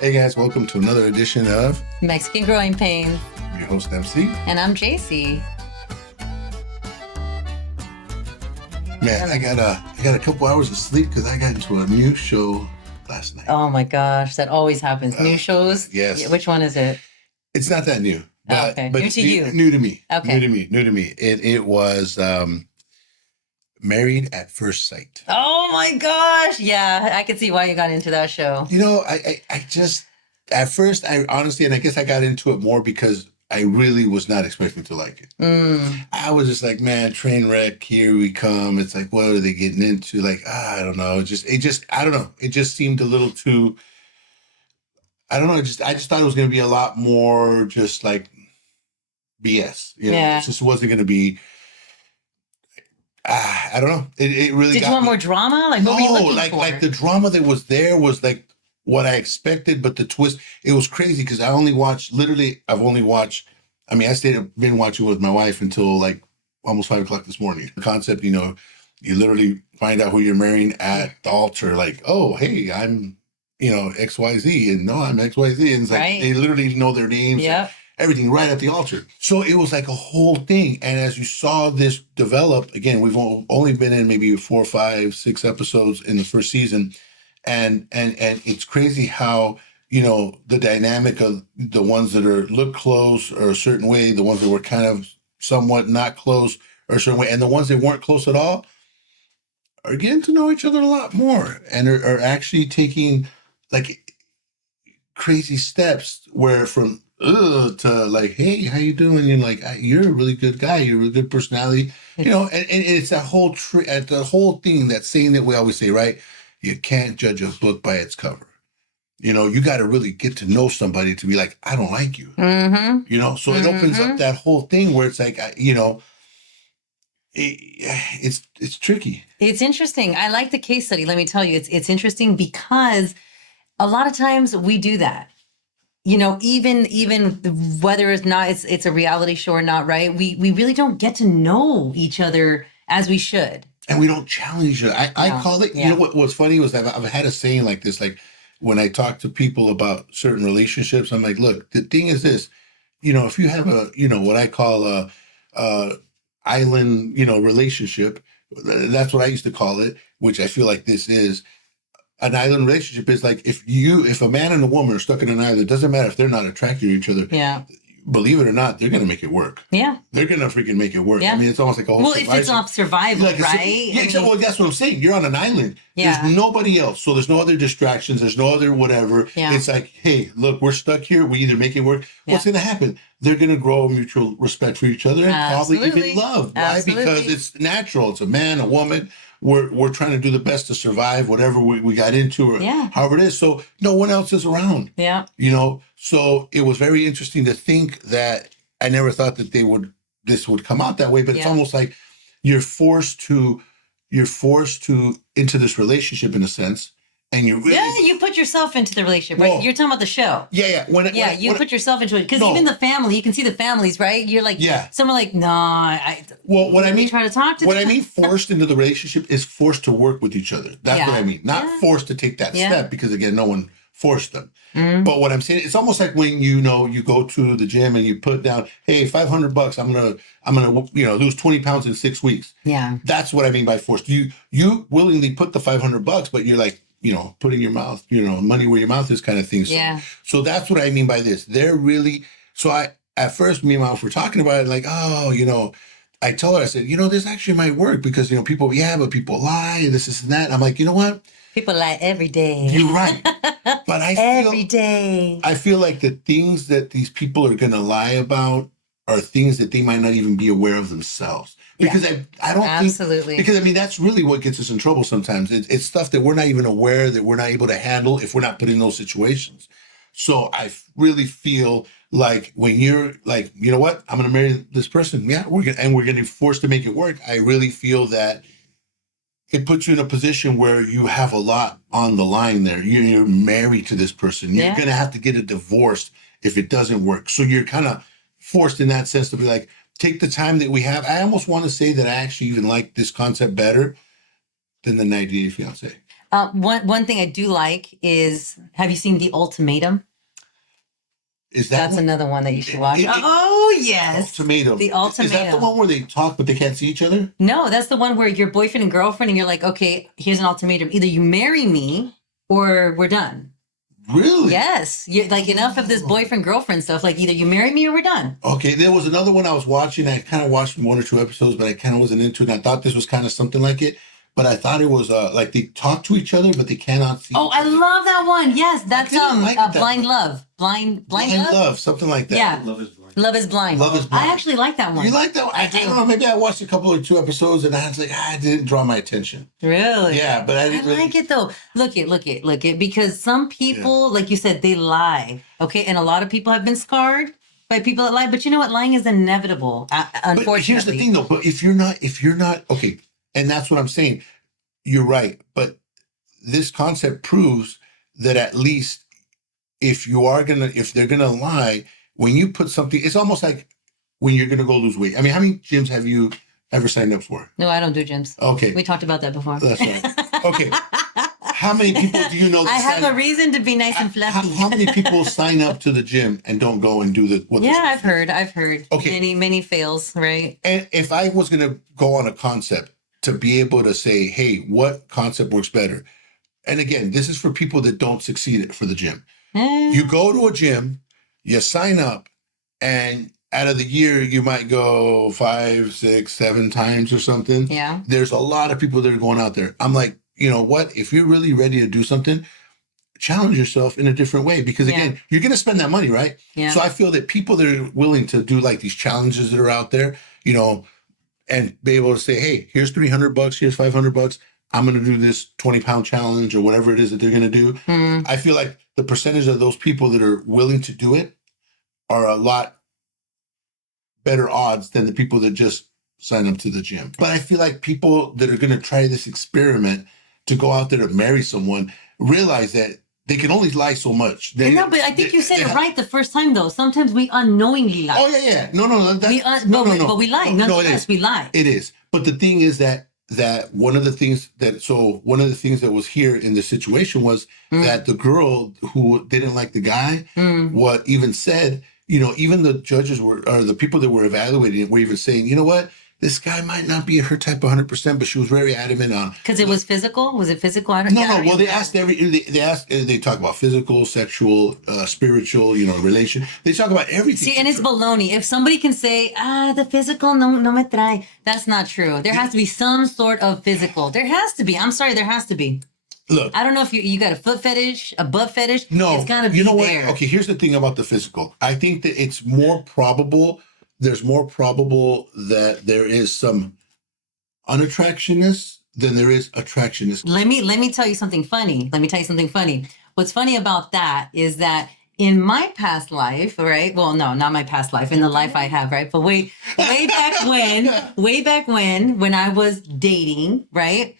Hey guys, welcome to another edition of Mexican Growing Pains. I'm your host MC. And I'm JC. Man, I got a couple hours of sleep because I got into a new show last night. Oh my gosh, that always happens. New shows? Yes. Which one is it? It's not that new. But, okay. but New to you. New to me. Okay. New to me. It was Married at First Sight. Oh my gosh. Yeah, I could see why you got into that show. You know, I just, at first, I honestly, and I guess I got into it more because I really was not expecting to like it. I was just like, man, train wreck, here we come. It's like, what are they getting into? Like, I don't know. I don't know. It just seemed a little too, I don't know. I just thought it was going to be a lot more just like BS. You know, Yeah. It just wasn't going to be, I don't know. It really Did you want more drama? Like, what were you looking for? Like the drama that was there was like what I expected, but the twist, it was crazy because I've only watched, I mean, I've been watching with my wife until like almost 5 o'clock this morning. The concept, you know, you literally find out who you're marrying at the altar, like, oh, hey, I'm, you know, XYZ, and no, I'm XYZ. And it's like, Right. They literally know their names. Yep. Everything right at the altar. So it was like a whole thing. And as you saw this develop, again, we've only been in maybe 4, 5, 6 episodes in the first season. And it's crazy how, you know, the dynamic of the ones that look close or a certain way, the ones that were kind of somewhat not close or a certain way, and the ones that weren't close at all are getting to know each other a lot more and are actually taking like crazy steps where from to like, hey, how you doing? And like, you're a really good guy. You're a really good personality. You know, and it's that whole the whole thing, that saying that we always say, right? You can't judge a book by its cover. You know, you got to really get to know somebody to be like, I don't like you. Mm-hmm. You know, so it opens up that whole thing where it's like, you know, it's tricky. It's interesting. I like the case study. Let me tell you, it's interesting because a lot of times we do that. You know, even whether it's not it's a reality show or not, right? We really don't get to know each other as we should. And we don't challenge it. I call it, you know, what's funny was I've had a saying like this, like when I talk to people about certain relationships, I'm like, look, the thing is this, you know, if you have a, you know, what I call a island, you know, relationship, that's what I used to call it, which I feel like this is. An island relationship is like if a man and a woman are stuck in an island, it doesn't matter if they're not attracted to each other. Yeah. Believe it or not, they're going to make it work. Yeah. They're going to freaking make it work. Yeah. I mean, it's almost like a whole if it's off survival, like right? Yeah, well, that's what I'm saying. You're on an island. Yeah. There's nobody else. So there's no other distractions. There's no other whatever. Yeah. It's like, hey, look, we're stuck here. We either make it work. What's going to happen? They're going to grow mutual respect for each other and probably even love. Why? Because it's natural. It's a man, a woman. We're trying to do the best to survive whatever we got into or however it is. So no one else is around. Yeah. You know, so it was very interesting to think that I never thought that this would come out that way, but it's almost like you're forced to into this relationship in a sense. And you really... you put yourself into the relationship, right? You're talking about the show. Yeah. You put yourself into it. Because even the family, you can see the families, right? You're like, some are like, nah. What I mean, try to talk to what I mean forced into the relationship is forced to work with each other. That's what I mean. Not forced to take that step because, again, no one forced them. But what I'm saying, it's almost like when, you know, you go to the gym and you put down, hey, $500, I'm gonna, you know, lose 20 pounds in 6 weeks. Yeah. That's what I mean by forced. You willingly put the $500, but you're like, you know, putting your mouth, you know, money where your mouth is kind of thing. So that's what I mean by this. They're really, at first me and my wife were talking about it like, oh, you know, I told her, I said, you know, this actually might work because, you know, people lie and this and that. I'm like, you know what? People lie every day. You're right. But every day. I feel like the things that these people are going to lie about are things that they might not even be aware of themselves. Because I don't think, because I mean, that's really what gets us in trouble sometimes. It's stuff that we're not even aware that we're not able to handle if we're not put in those situations. So I really feel like when you're like, you know what, I'm going to marry this person. Yeah, we're going to be forced to make it work. I really feel that it puts you in a position where you have a lot on the line there. You're married to this person. You're going to have to get a divorce if it doesn't work. So you're kind of forced in that sense to be like, take the time that we have. I almost want to say that I actually even like this concept better than the 90 Day Fiancé. One thing I do like is, have you seen The Ultimatum? Is that That's one? another one that you should watch. It- it- Oh yes, Ultimatum. The Is that the Ultimatum. one where they talk but they can't see each other? No, that's the one where you're boyfriend and girlfriend, and you're like, okay, here's an ultimatum: either you marry me or we're done. Really? Yes, you like enough of this boyfriend girlfriend stuff. Like either you marry me or we're done. Okay, there was another one I was watching. I kind of watched one or two episodes, but I kind of wasn't into it. And I thought this was kind of something like it, but I thought it was like they talk to each other, but they cannot see. Oh, each I other. love that one. Yes, that's didn't like that. Blind Love. Blind Blind Love. love, something like that. Yeah, Love is blind. Love is Blind. Love is Blind. I actually like that one. You like that one? I do. don't know. Maybe I watched a couple or two episodes and I was like, it didn't draw my attention. Really? Yeah, but I I didn't really. like it though. Look it, because some people, like you said, they lie. Okay, and a lot of people have been scarred by people that lie. But you know what? Lying is inevitable. Unfortunately. But here's the thing, though. But if you're not okay, and that's what I'm saying. You're right, but this concept proves that at least if they're gonna lie, when you put something, it's almost like when you're gonna go lose weight. I mean, how many gyms have you ever signed up for? No, I don't do gyms. Okay, We talked about that before. that's right. Okay, how many people do you know? That I have sign a reason to be nice and fluffy. how many people sign up to the gym and don't go and do what? Yeah, I've heard. Okay. Many fails, right? And if I was gonna go on a concept to be able to say, hey, what concept works better? And again, this is for people that don't succeed for the gym. You go to a gym, you sign up, and out of the year, you might go 5, 6, 7 times or something. Yeah. There's a lot of people that are going out there. I'm like, you know what? If you're really ready to do something, challenge yourself in a different way. Because again, you're going to spend that money, right? Yeah. So I feel that people that are willing to do like these challenges that are out there, you know, and be able to say, hey, here's $300, here's $500. I'm going to do this 20-pound challenge or whatever it is that they're going to do. I feel like the percentage of those people that are willing to do it are a lot better odds than the people that just sign up to the gym. But I feel like people that are going to try this experiment to go out there to marry someone realize that they can only lie so much. No, but I think you said it right the first time, though. Sometimes we unknowingly lie. Oh, yeah. No. But we lie. No, it Nonetheless, is. we lie. It is. But the thing is that one of the things that was here in this situation was that the girl who didn't like the guy, what even said, you know, even the judges or the people that were evaluating it were even saying, you know what, this guy might not be her type 100%, but she was very adamant on. Because it was physical? Was it physical? I don't know. No. Well, they talk about physical, sexual, spiritual, you know, relation. They talk about everything. See, and it's baloney. If somebody can say, the physical no me trae, that's not true. There has to be some sort of physical. There has to be. I'm sorry, there has to be. Look, I don't know if you got a foot fetish, a butt fetish. no, it's got to be you know what? there. Okay, here's the thing about the physical. I think that it's more probable. There's more probable that there is some unattractionness than there is attractionness. Let me tell you something funny. What's funny about that is that in my past life, right? Well, no, not my past life, in the life I have, right? But way back when I was dating, right?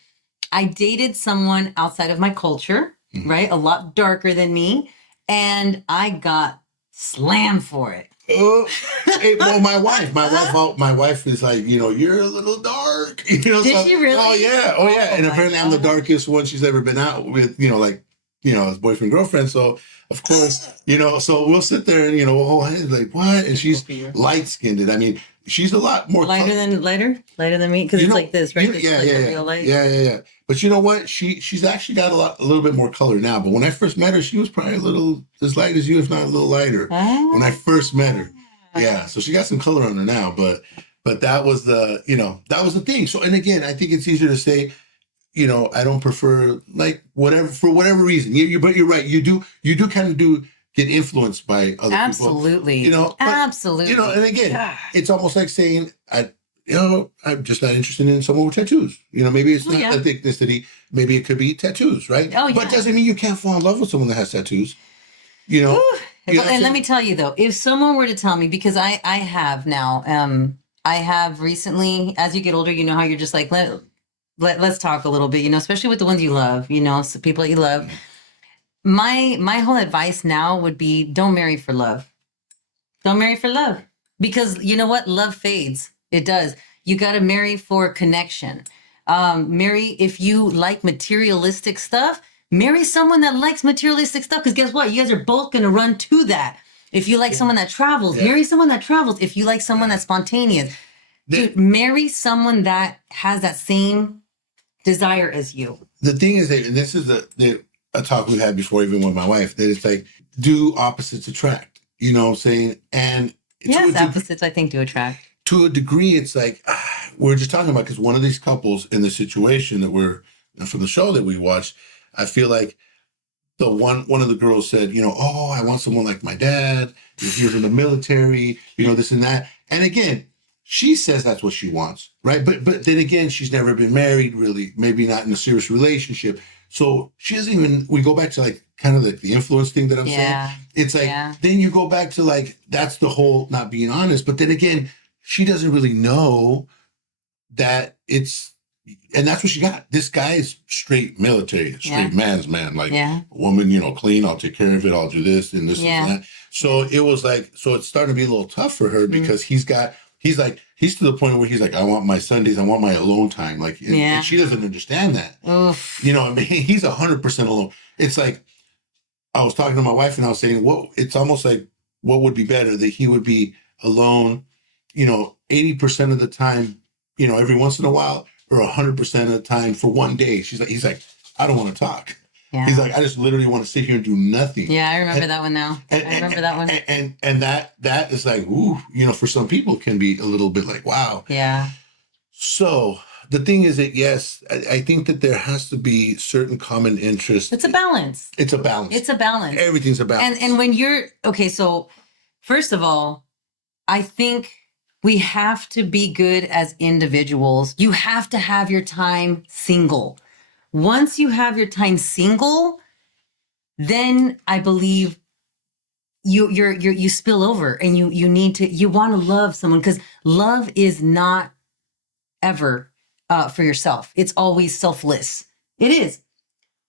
I dated someone outside of my culture, right? A lot darker than me. And I got slammed for it. Well, my wife is like, you know, you're a little dark. You know, Did she really? Oh yeah. And my apparently I'm the God. darkest one she's ever been out with. You know, like, you know, as boyfriend girlfriend. So of course, you know, so we'll sit there and, you know, we'll hold hands like, what? And she's light skinned. I mean, she's a lot more Lighter than me, because it's like this, right? It's like a real light. Yeah. But you know what? She's actually got a little bit more color now. But when I first met her, she was probably a little as light as you, if not a little lighter. When I first met her, yeah. So she got some color on her now, but that was the thing. So, and again, I think it's easier to say, you know, I don't prefer like whatever for whatever reason. But you're right. You do kind of get influenced by other Absolutely. people. You know, absolutely. You know, and again, it's almost like saying I'm just not interested in someone with tattoos. You know, maybe it's not a ethnicity. Maybe it could be tattoos, right? Oh, yeah. But it doesn't mean you can't fall in love with someone that has tattoos. You know? You know what I'm And let saying? me tell you though, if someone were to tell me, because I have now, I have recently, as you get older, you know how you're just like, let's talk a little bit, you know, especially with the ones you love, you know, so people that you love. My whole advice now would be don't marry for love. Don't marry for love. Because you know what? Love fades. It does. You got to marry for connection. Marry, if you like materialistic stuff, marry someone that likes materialistic stuff. Because guess what? You guys are both going to run to that. If you like someone that travels, marry someone that travels. If you like someone that's spontaneous, dude, marry someone that has that same desire as you. The thing is that, and this is a talk we've had before, even with my wife, that it's like, do opposites attract? You know what I'm saying? And yes, opposites, I think, do attract. To a degree, it's like, we're just talking about, because one of these couples in the situation that we're, from the show that we watched, I feel like the one of the girls said, you know, oh, I want someone like my dad. He was in the military, you know, this and that. And again, she says that's what she wants, right? But then again, she's never been married, really, maybe not in a serious relationship. So she doesn't even, we go back to like kind of like the influence thing that I'm saying. It's like, then you go back to like, that's the whole not being honest. But then again, she doesn't really know that it's, and that's what she got. This guy is straight military, straight man's man. Like, woman, you know, clean, I'll take care of it, I'll do this and this and that. So it was like, so it's starting to be a little tough for her because he's to the point where he's like, I want my Sundays, I want my alone time. Like, and she doesn't understand that. Oof. You know what I mean? He's 100% alone. It's like, I was talking to my wife and I was saying, well, it's almost like, what would be better, that he would be alone, you know, 80% of the time, you know, every once in a while, or 100% of the time for one day. He's like, I don't want to talk. Yeah. He's like, I just literally want to sit here and do nothing. Yeah, I remember that one now. I remember that one. And that is like, ooh, you know, for some people can be a little bit like, wow. Yeah. So the thing is that, yes, I think that there has to be certain common interests. It's a balance. It's a balance. It's a balance. Everything's a balance. And when you're, okay, so first of all, I think we have to be good as individuals. You have to have your time single. Once you have your time single, then I believe you spill over and you want to love someone, because love is not ever for yourself. It's always selfless. It is.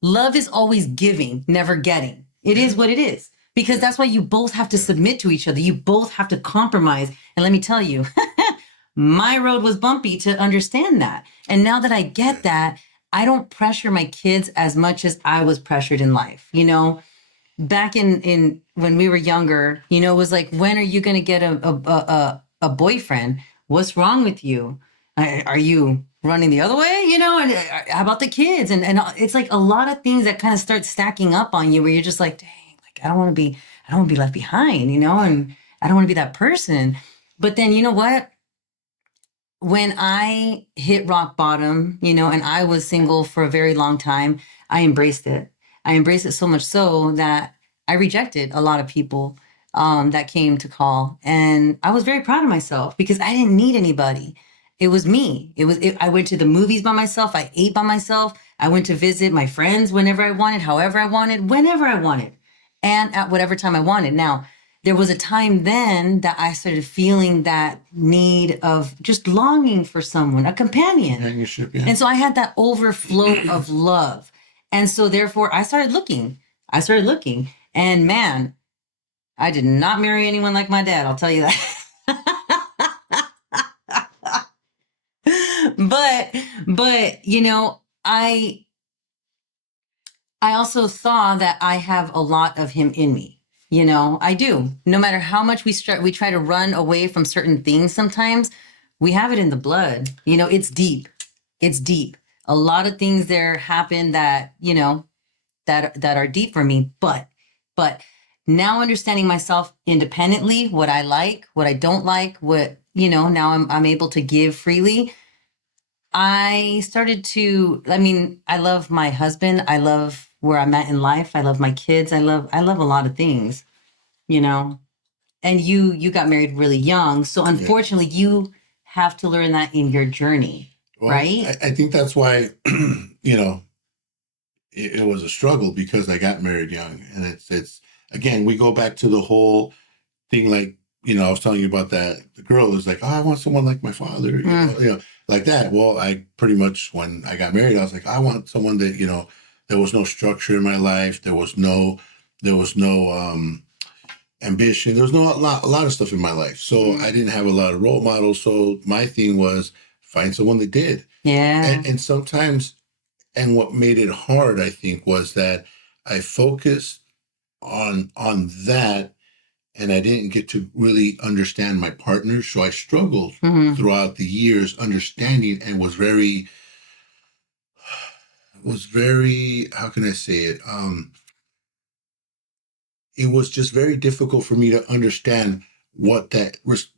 Love is always giving, never getting. It is what it is. Because that's why you both have to submit to each other. You both have to compromise. And let me tell you, my road was bumpy to understand that. And now that I get that, I don't pressure my kids as much as I was pressured in life. You know, back in when we were younger, you know, it was like, when are you going to get a boyfriend? What's wrong with you? Are you running the other way? You know, and how about the kids? And it's like a lot of things that kind of start stacking up on you, where you're just like, dang, like I don't want to be left behind, you know, and I don't want to be that person. But then, you know what? When I hit rock bottom, you know, and I was single for a very long time, I embraced it. I embraced it so much so that I rejected a lot of people that came to call. And I was very proud of myself because I didn't need anybody. It was me. I went to the movies by myself. I ate by myself. I went to visit my friends whenever I wanted, however I wanted, whenever I wanted, and at whatever time I wanted. Now, there was a time then that I started feeling that need of just longing for someone, a companion. Yeah. And so I had that overflow of love. And so therefore I started looking. And man, I did not marry anyone like my dad. I'll tell you that. But, you know, I also saw that I have a lot of him in me. You know, I do. No matter how much we try to run away from certain things, sometimes we have it in the blood. You know, it's deep. It's deep. A lot of things there happen that, you know, that are deep for me. But now understanding myself independently, what I like, what I don't like, what, you know, now I'm able to give freely. I started to, I mean, I love my husband. I love where I'm at in life. I love my kids. I love a lot of things, you know, and you got married really young. So unfortunately you have to learn that in your journey, right? I think that's why, you know, it was a struggle because I got married young, and it's again, we go back to the whole thing. Like, you know, I was telling you about that. The girl is like, oh, I want someone like my father, you know, like that. Well, I pretty much, when I got married, I was like, I want someone that, you know, there was no structure in my life. There was no ambition. There was a lot of stuff in my life. So I didn't have a lot of role models. So my thing was, find someone that did. Yeah. And sometimes, and what made it hard, I think, was that I focused on that, and I didn't get to really understand my partner. So I struggled Mhm. throughout the years understanding, and was very, how can I say it? It was just very difficult for me to understand what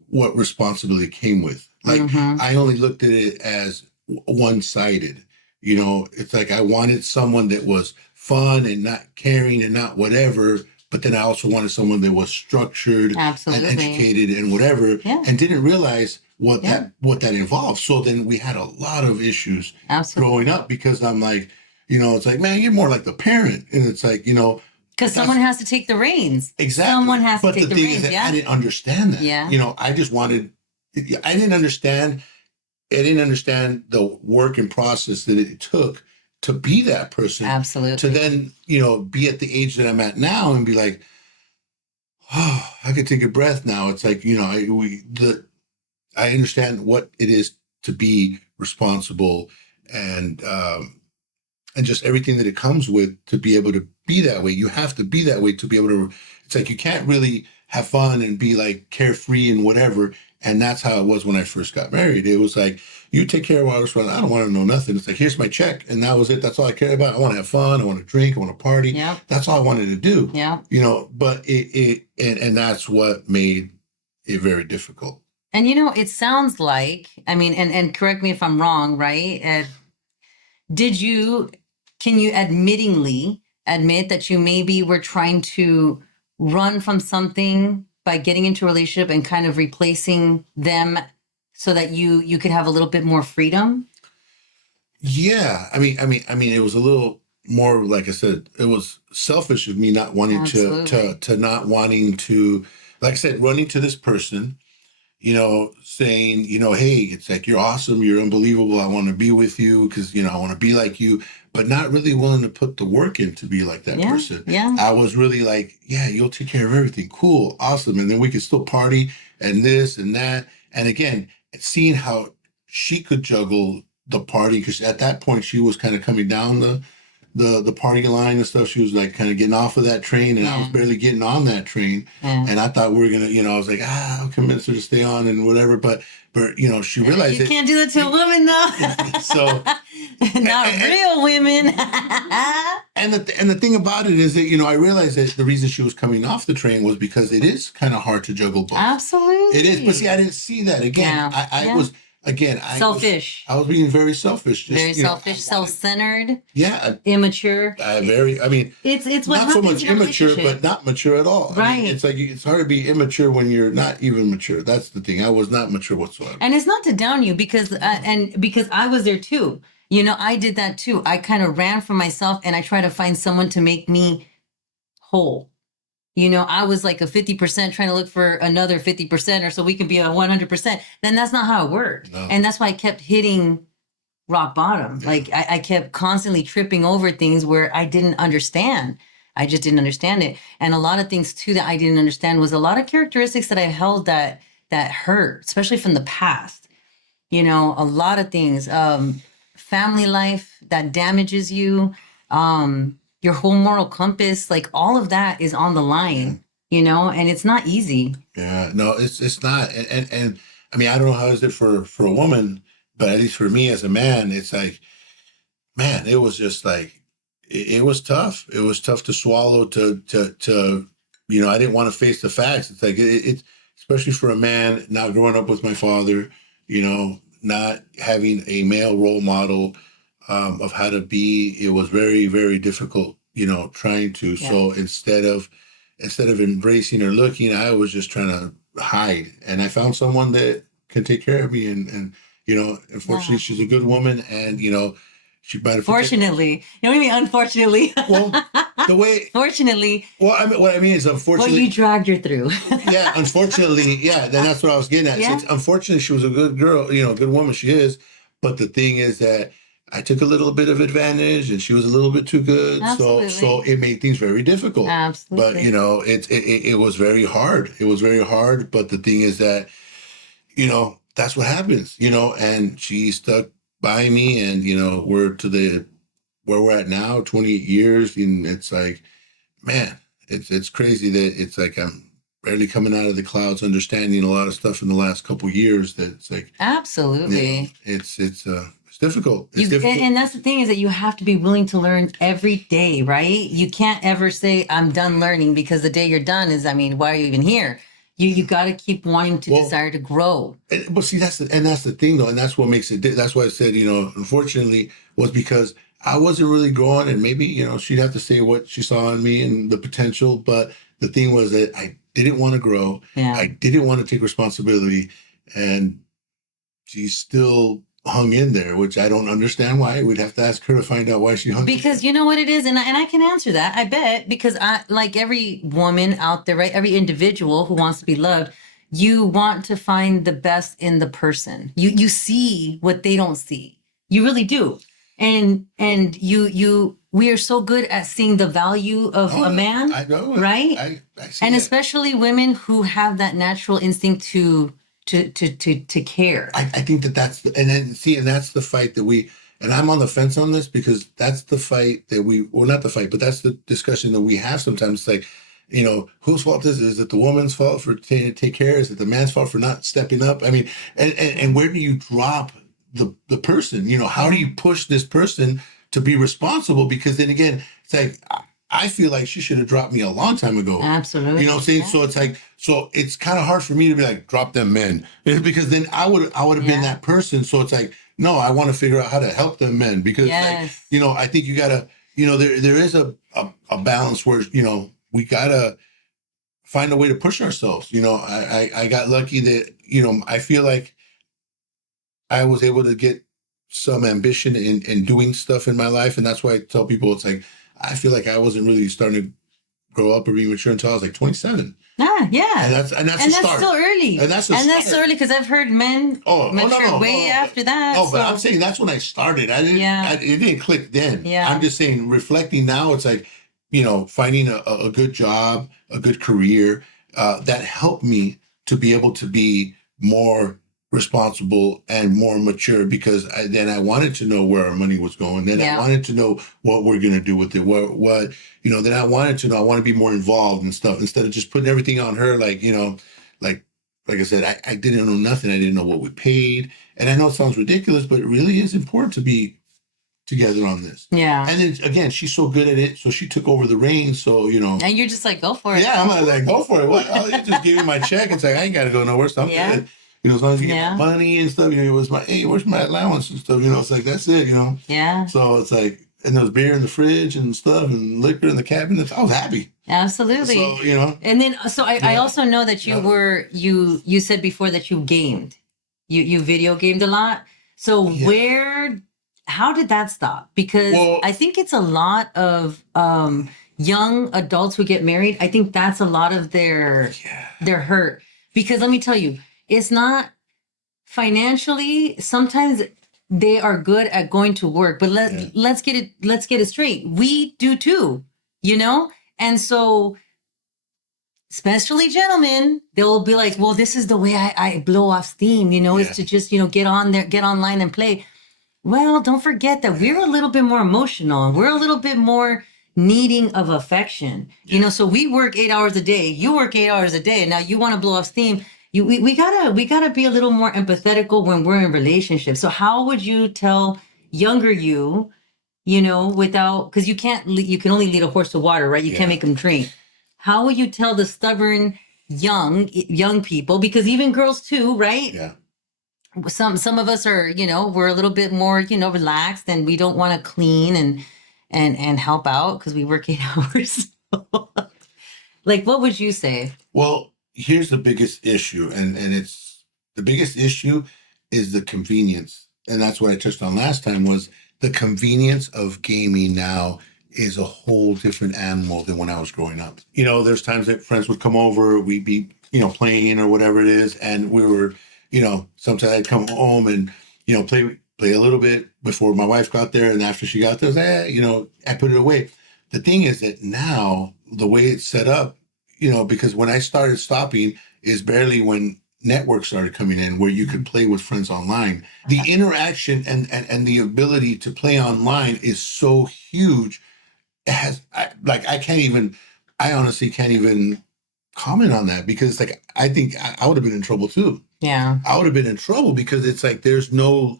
what responsibility came with. Like, Mhm. I only looked at it as one-sided. You know, it's like I wanted someone that was fun and not caring and not whatever, but then I also wanted someone that was structured and Absolutely. educated and whatever, Yeah. and didn't realize what Yeah. that involved. So then we had a lot of issues Absolutely. growing up, because I'm like, it's like, man, you're more like the parent, and it's like, Because that's- someone has to take the reins. exactly. Someone has But to take the thing reins. is that Yeah. I didn't understand that. Yeah. I just wanted. I didn't understand. I didn't understand the work and process that it took to be that person. Absolutely. To then, be at the age that I'm at now and be like, oh, I could take a breath now. It's like, I understand what it is to be responsible, and just everything that it comes with, to be able to be that way. You have to be that way to be able to. It's like you can't really have fun and be like carefree and whatever. And that's how it was when I first got married. It was like, you take care of all this. I don't want to know nothing. It's like, here's my check, and that was it. That's all I care about. I want to have fun. I want to drink. I want to party. Yeah. That's all I wanted to do. Yeah. But and that's what made it very difficult. And it sounds like, I mean, and correct me if I'm wrong, right? Can you admittingly admit that you maybe were trying to run from something by getting into a relationship and kind of replacing them so that you could have a little bit more freedom? Yeah. I mean, it was a little more, like I said, it was selfish of me not wanting Absolutely. to not wanting to, like I said, running to this person, saying, hey, it's like, you're awesome, you're unbelievable, I want to be with you because, I want to be like you, but not really willing to put the work in to be like that Yeah. person. Yeah. I was really like, yeah, you'll take care of everything. Cool. Awesome. And then we could still party and this and that. And again, seeing how she could juggle the party, because at that point she was kind of coming down the party line and stuff. She was like kind of getting off of that train, and I was Yeah. barely getting on that train. Yeah. And I thought we were gonna, I was like, I'll convince her to stay on and whatever. But she realized You can't do that to a woman, though. So not real women. and the thing about it is that, I realized that the reason she was coming off the train was because it is kind of hard to juggle both. Absolutely. It is. But see, I didn't see that. Again, Yeah. I was, again, selfish. I was being very selfish. Just, Very selfish, self-centered. Yeah. Immature. It's what not so happens much in a immature, relationship. but not mature at all. Right. It's like, it's hard to be immature when you're not even mature. That's the thing. I was not mature whatsoever. And it's not to down you, because because I was there too. I did that too. I kind of ran from myself, and I tried to find someone to make me whole. I was like a 50% trying to look for another 50%, or so we can be a 100%. Then that's not how it worked. No. And that's why I kept hitting rock bottom. Yeah. Like I kept constantly tripping over things where I didn't understand. I just didn't understand it. And a lot of things too that I didn't understand was a lot of characteristics that I held that hurt, especially from the past. A lot of things, family life that damages you, your whole moral compass, like all of that is on the line, and it's not easy. Yeah, no, it's not. And I mean, I don't know how is it for a woman, but at least for me as a man, it's like, man, it was just like, it was tough. It was tough to swallow, to I didn't want to face the facts. It's like, it's especially for a man not growing up with my father, not having a male role model of how to be. It was very, very difficult, trying to. Yeah. So instead of embracing or looking, I was just trying to hide. And I found someone that can take care of me. And unfortunately, Wow. she's a good woman. And, she might have. Fortunately. What do you mean, unfortunately? Well, the way. Fortunately. Well, what I mean is, unfortunately. Well, you dragged her through. Yeah, unfortunately, yeah. Then that's what I was getting at. Yeah. So unfortunately, she was a good girl, good woman. She is. But the thing is that I took a little bit of advantage, and she was a little bit too good. Absolutely. So it made things very difficult. Absolutely. But it was very hard. It was very hard. But the thing is that, that's what happens, and she stuck by me, and we're to the where we're at now, 28 years, and it's like, man, it's crazy that it's like I'm barely coming out of the clouds, understanding a lot of stuff in the last couple of years. That it's like, Absolutely. it's difficult. It's You, difficult. and that's the thing is that you have to be willing to learn every day, right? You can't ever say I'm done learning because the day you're done is, I mean, why are you even here? You got to keep wanting to Well, desire to grow. But see, that's the thing though, and that's what makes it. That's why I said, unfortunately, was because I wasn't really growing, and maybe she'd have to say what she saw in me and the potential. But the thing was that I didn't want to grow. Yeah. I didn't want to take responsibility, and she still hung in there, which I don't understand why. We'd have to ask her to find out why she hung. Because you know what it is, and I can answer that. I bet because I like every woman out there, right? Every individual who wants to be loved, you want to find the best in the person. You see what they don't see. You really do. And we are so good at seeing the value of a man, I know, right? I see And that. especially women who have that natural instinct to care. I think that's and then see, and that's the fight that and I'm on the fence on this because that's the fight that well, not the fight, but that's the discussion that we have sometimes. It's like, whose fault is it? Is it the woman's fault for take care? Is it the man's fault for not stepping up? I mean, and where do you drop the person? How do you push this person to be responsible? Because then again, it's like, I feel like she should have dropped me a long time ago. Absolutely. You know what I'm saying? So it's like, it's kind of hard for me to be like, drop them men, because then I would have been that person. So it's like, no, I want to figure out how to help them men because Yes. I think you gotta, there is a balance where, we gotta find a way to push ourselves. I got lucky that, I feel like I was able to get some ambition in doing stuff in my life. And that's why I tell people, it's like, I feel like I wasn't really starting to grow up or be mature until I was like 27. Ah, yeah. And that's a start. Still early. And that's so early because I've heard men mature way after that. No, but I'm saying that's when I started. It didn't click then. Yeah. I'm just saying, reflecting now, it's like, finding a good job, a good career, that helped me to be able to be more responsible and more mature because then I wanted to know where our money was going. Then I wanted to know what we're going to do with it. What then I wanted to know, I want to be more involved and stuff instead of just putting everything on her. Like, like I said, I didn't know nothing. I didn't know what we paid. And I know it sounds ridiculous, but it really is important to be together on this. Yeah. And then again, she's so good at it. So she took over the reins. So, And you're just like, go for it. Yeah, I'm like, go for it. What? I'll just give you my check. It's like, I ain't got to go nowhere. So I'm good. As long as you get my money and stuff, it was hey, where's my allowance and stuff? It's like, that's it, Yeah. So it's like, and there was beer in the fridge and stuff and liquor in the cabinets. I was happy. Absolutely. So, And then, so I also know that you said before that you gamed. You video gamed a lot. So how did that stop? Because I think it's a lot of young adults who get married. I think that's a lot of their hurt. Because let me tell you, it's not financially. Sometimes they are good at going to work, but let's get it straight. We do too, And so, especially gentlemen, they'll be like, well, this is the way I blow off steam, is to just, get on there, get online and play. Well, don't forget that we're a little bit more emotional and we're a little bit more needing of affection, so we work 8 hours a day. You work 8 hours a day. And now you want to blow off steam. We gotta be a little more empathetical when we're in relationships. So how would you tell younger you, without, because you can only lead a horse to water, right? You can't make them drink. How would you tell the stubborn young people, because even girls too, right? Yeah. Some of us are, we're a little bit more, relaxed and we don't want to clean and help out because we work 8 hours. Like, what would you say? Well, here's the biggest issue, and it's the biggest issue is the convenience. And that's what I touched on last time was the convenience of gaming now is a whole different animal than when I was growing up. There's times that friends would come over, we'd be, playing or whatever it is. And we were, sometimes I'd come home and, play a little bit before my wife got there. And after she got there, I put it away. The thing is that now the way it's set up, because when I started stopping is barely when networks started coming in where you could play with friends online. The interaction and the ability to play online is so huge. It has I can't even, I honestly can't even comment on that, because like I think I would have been in trouble too. Yeah. I would have been in trouble because it's like there's no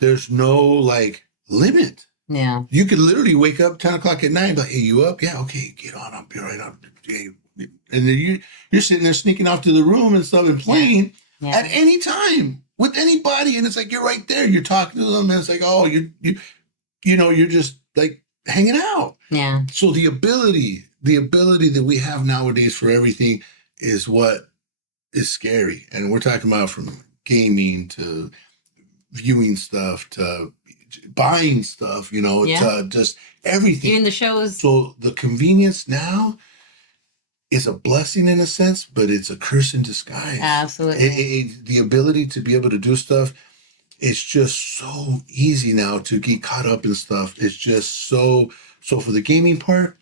like limit. Yeah. You could literally wake up 10 o'clock at night and be like, hey, you up? Yeah, okay, get on. I'll be right up. Hey. And then you're sitting there sneaking off to the room and stuff and playing at any time with anybody. And it's like, you're right there. You're talking to them. And it's like, oh, you're just like hanging out. Yeah. So the ability that we have nowadays for everything is what is scary. And we're talking about from gaming to viewing stuff to buying stuff, to just everything. Even the shows. So the convenience now is a blessing in a sense, but it's a curse in disguise. Absolutely. The ability to be able to do stuff, it's just so easy now to get caught up in stuff. It's just so for the gaming part,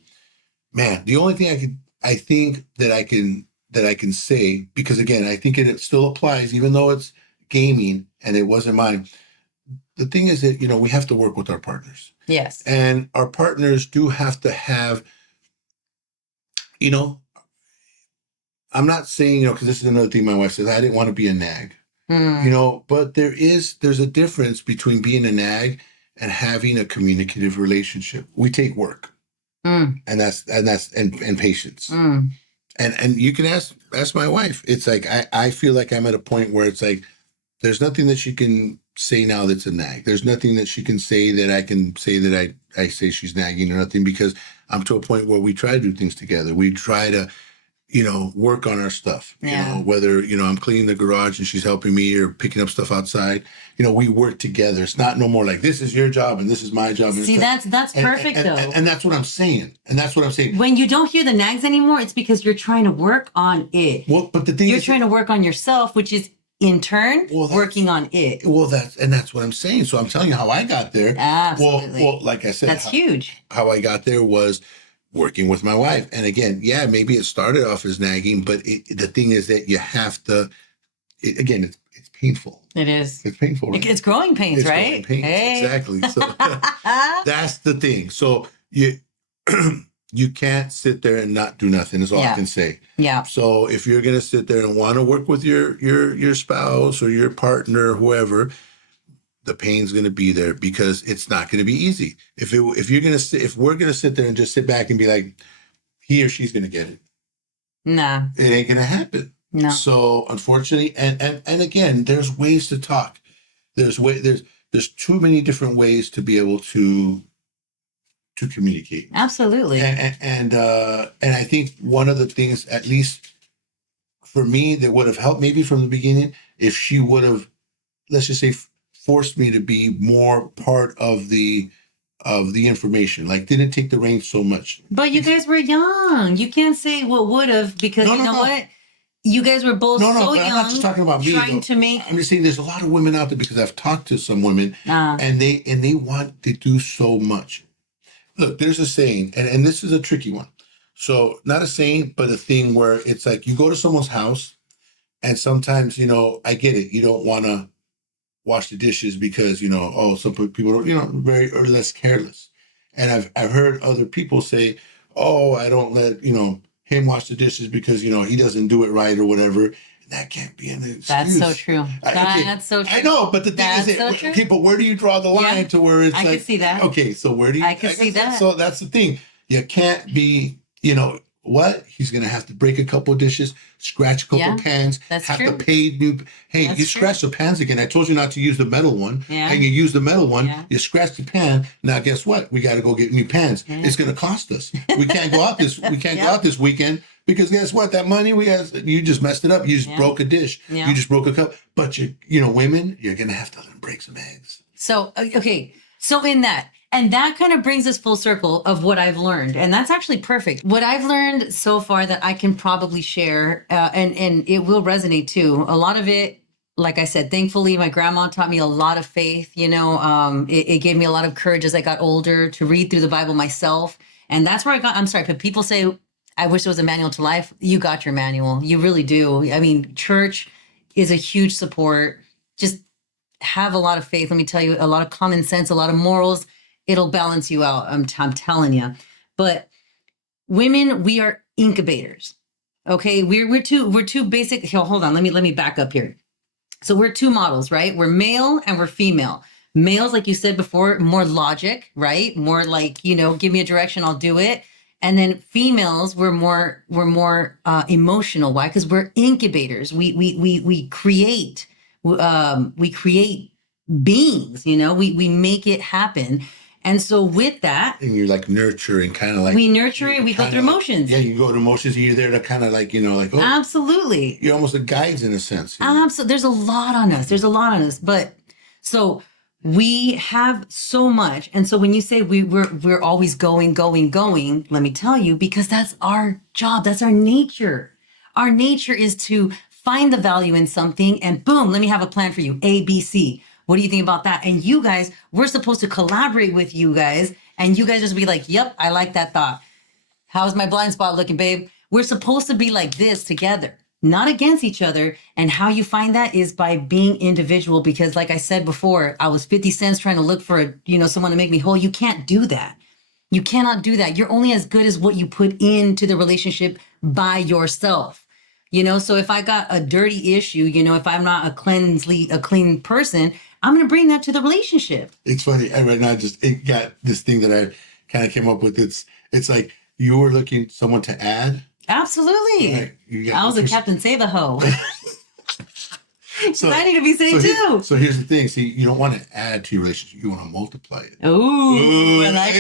man, the only thing I think that I can say, because again, I think it still applies, even though it's gaming and it wasn't mine. The thing is that, we have to work with our partners. Yes. And our partners do have to have, I'm not saying, because this is another thing my wife says, I didn't want to be a nag, but there's a difference between being a nag and having a communicative relationship. We take work and that's patience. And you can ask my wife. It's like, I feel like I'm at a point where it's like, there's nothing that she can say now that's a nag. There's nothing that she can say that I can say that I say she's nagging or nothing, because I'm to a point where we try to do things together. We try to, work on our stuff, whether, I'm cleaning the garage and she's helping me or picking up stuff outside, we work together. It's not no more like this is your job and this is my job. See, that's perfect though. And that's what I'm saying. When you don't hear the nags anymore, it's because you're trying to work on it. Well, but the thing you're trying to work on yourself, which is in turn working on it. Well, that's what I'm saying. So I'm telling you how I got there. Absolutely. Well, like I said, that's huge. How I got there was working with my wife. And again, maybe it started off as nagging, but the thing is that you have to, it's painful. It is. It's painful. Right? It's growing pains, right? Growing pains. Hey. Exactly. So that's the thing. So you can't sit there and not do nothing is all I can say. Yeah. So if you're going to sit there and want to work with your spouse or your partner, whoever, the pain's going to be there, because it's not going to be easy. If we're going to sit there and just sit back and be like, he or she's going to get it. Nah. It ain't going to happen. No. So unfortunately, and again, there's ways to talk. There's too many different ways to be able to communicate. Absolutely. And I think one of the things, at least for me, that would have helped maybe from the beginning, if she would have, let's just say, forced me to be more part of the information, like didn't take the reins so much. But you guys were young. You can't say what would have, because what? You guys were both so young. I'm not just talking about me. I'm just saying there's a lot of women out there, because I've talked to some women and they want to do so much. Look, there's a saying, and this is a tricky one. So not a saying, but a thing where it's like you go to someone's house and sometimes, I get it. You don't want to wash the dishes because, some people are, very or less careless. And I've heard other people say, oh, I don't let, him wash the dishes because, he doesn't do it right or whatever. And that can't be an excuse. That's so true. That's so true. I know, but the thing is, okay, but where do you draw the line to where it's I can see that. Okay, so where do you? I can see that. So that's the thing. You can't be, what? He's going to have to break a couple of dishes, scratch a couple of pans, have to pay new. Hey, you scratch the pans again. I told you not to use the metal one. Yeah. And you use the metal one. Yeah. You scratch the pan. Now, guess what? We got to go get new pans. Yeah. It's going to cost us. We can't go out go out this weekend, because guess what? That money you just messed it up. You just broke a dish. Yeah. You just broke a cup. But women, you're going to have to let them break some eggs. So, okay. So in that, and that kind of brings us full circle of what I've learned. And that's actually perfect. What I've learned so far that I can probably share, and it will resonate too. A lot of it, like I said, thankfully, my grandma taught me a lot of faith. It gave me a lot of courage as I got older to read through the Bible myself. And that's where I'm sorry, but people say, I wish there was a manual to life. You got your manual. You really do. I mean, church is a huge support. Just have a lot of faith. Let me tell you, a lot of common sense, a lot of morals. It'll balance you out. I'm telling you. But women, we are incubators. Okay, we're too basic. Here, hold on. Let me back up here. So we're two models, right? We're male and we're female. Males, like you said before, more logic, right? More like, give me a direction, I'll do it. And then females, we're more emotional. Why? Because we're incubators. We create beings. We make it happen. And so with that, and you're like nurturing, kind of like we nurture it. We go through emotions. Yeah, you go to emotions. You're there to kind of like like absolutely. You're almost a guide in a sense. Absolutely. There's a lot on us. But so we have so much, and so when you say we're always going, let me tell you, because that's our job. That's our nature. Our nature is to find the value in something, and boom, let me have a plan for you. A, B, C. What do you think about that? And you guys, we're supposed to collaborate with you guys, and you guys just be like, yep, I like that thought. How's my blind spot looking, babe? We're supposed to be like this together, not against each other. And how you find that is by being individual, because like I said before, I was 50 cents trying to look for someone to make me whole. You can't do that. You cannot do that. You're only as good as what you put into the relationship by yourself. So if I got a dirty issue, if I'm not a clean person, I'm going to bring that to the relationship. It's funny. And right now, it got this thing that I kind of came up with. It's like you were looking someone to add. Absolutely. Right. I was a Captain Save a Hoe. So I need to be saved too. So here's the thing. See, you don't want to add to your relationship. You want to multiply it. Ooh, I like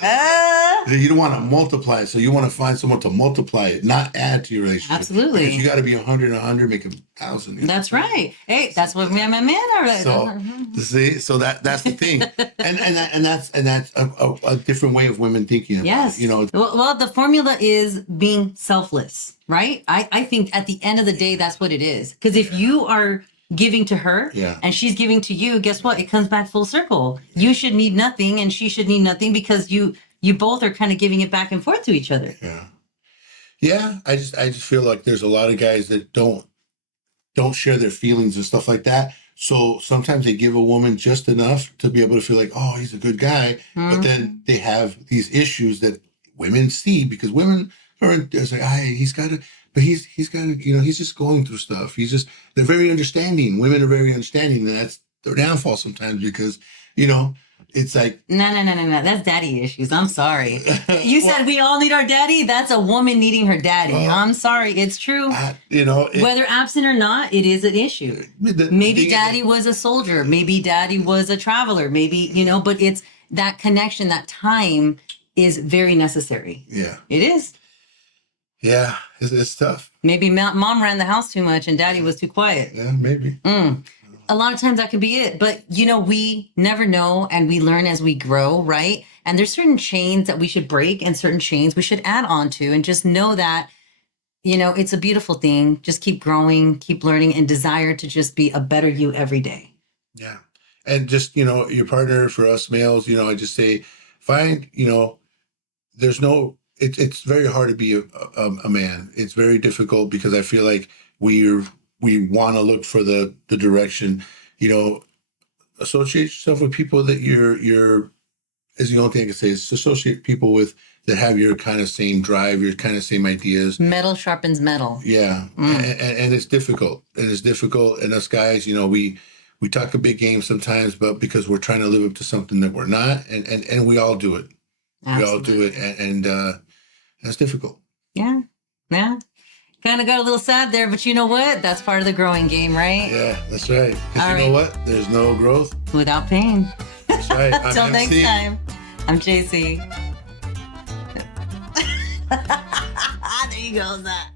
that. You don't want to multiply it. So you want to find someone to multiply it, not add to your relationship. Absolutely. Because you got to be 100, make 1,000. That's right. Hey, that's what me and my man are. So see, so that's the thing, and that's a different way of women thinking. Yes. Well, the formula is being selfless. Right? I think at the end of the day, that's what it is. Because if you are giving to her and she's giving to you, guess what? It comes back full circle. You should need nothing and she should need nothing, because you both are kind of giving it back and forth to each other. Yeah. Yeah. I just feel like there's a lot of guys that don't share their feelings and stuff like that. So sometimes they give a woman just enough to be able to feel like, oh, he's a good guy. Mm-hmm. But then they have these issues that women see, because women it's like, he's got to, but he's got to, he's just going through stuff. They're very understanding. Women are very understanding, and that's their downfall sometimes, because, it's like. No. That's daddy issues. I'm sorry. You said we all need our daddy. That's a woman needing her daddy. I'm sorry. It's true. Whether absent or not, it is an issue. Maybe daddy was a soldier. Maybe daddy was a traveler. Maybe, but it's that connection, that time is very necessary. Yeah. It is. Yeah, it's tough. Maybe mom ran the house too much and daddy was too quiet. Yeah, maybe. A lot of times that could be it. But, we never know, and we learn as we grow, right? And there's certain chains that we should break and certain chains we should add on to, and just know that, it's a beautiful thing. Just keep growing, keep learning, and desire to just be a better you every day. Yeah. And just, your partner, for us males, I just say, find, there's no... It's very hard to be a man. It's very difficult, because I feel like we want to look for the direction. Associate yourself with people that you're is the only thing I can say, is associate people with that have your kind of same drive, your kind of same ideas. Metal sharpens metal. Yeah, and it's difficult. And us guys, we talk a big game sometimes, but because we're trying to live up to something that we're not, and we all do it. Absolutely. We all do it, and that's difficult. Yeah. Kind of got a little sad there, but you know what? That's part of the growing game, right? Yeah, that's right. Because know what? There's no growth without pain. That's right. Until next time, I'm JC. There you go, Zach.